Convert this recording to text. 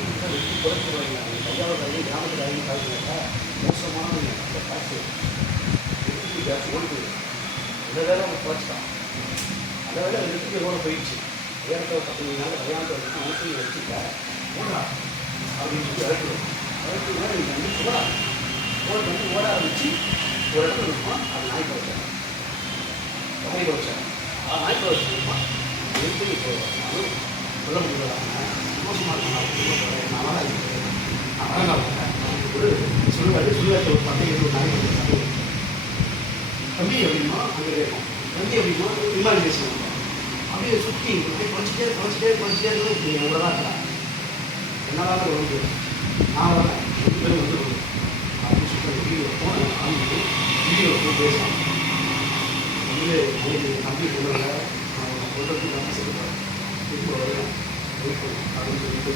வெட்டி குறைச்சிடுவாங்க. அவங்க கையால் கையை கிராமத்தில் கையை காய்ச்சினாக்கா மோசமானவங்க அந்த காசு வெட்டிக்கு ஜாஸ்தி ஓடி போயிடும். அந்த வேலை அவங்க குறைச்சிட்டான். அந்த வேலை வெட்டிக்கு எவ்வளோ போயிடுச்சு. கல்யாணத்தை 15 நாள் கல்யாணத்தை வச்சுட்டு அவனுக்கு வச்சுட்டா ஓடா அப்படின்னு சொல்லி இறக்கிடுவோம். இறக்கினா நீங்கள் வந்து ஓடா ஓடி வந்து ஓட ஆரம்பிச்சு ஒரு இடத்துல இருப்போம். அது நாய்க்கு வச்சாங்க நாய்க்கு வச்சாங்க நாய்க்கு வச்சுருப்போம். எப்படி இப்போ சொல்ல முடியலாங்க சந்தோஷமாக இருக்கணும். நான் வரேன் ஒரு சொல்லுவாரு சொல்லுவாரு ஒரு பண்டைய ஒரு நாய் வந்து தம்பி அப்படின்னா அங்கே இருக்கும். தம்பி அப்படின்னா விமானி பேசுவாங்க. அப்படியே சுற்றி அப்படியே குறைச்சிட்டே இப்படி எவ்வளோ தான் இருக்கலாம். என்னால் வர முடியும். நான் வரேன் பேர் வந்து அப்படின்னு சொல்லிட்டு வீடியோ ஃபோனை வாங்கிட்டு வீடியோ போய் பேசலாம். வந்து நாளைக்கு தம்பி சொல்லுவாங்க நான் சொல்கிறதுக்கு நான் ஆசைப்படுறேன். இப்போ வரேன் வெயிட் பண்ணும் அப்படின்னு சொல்லிட்டு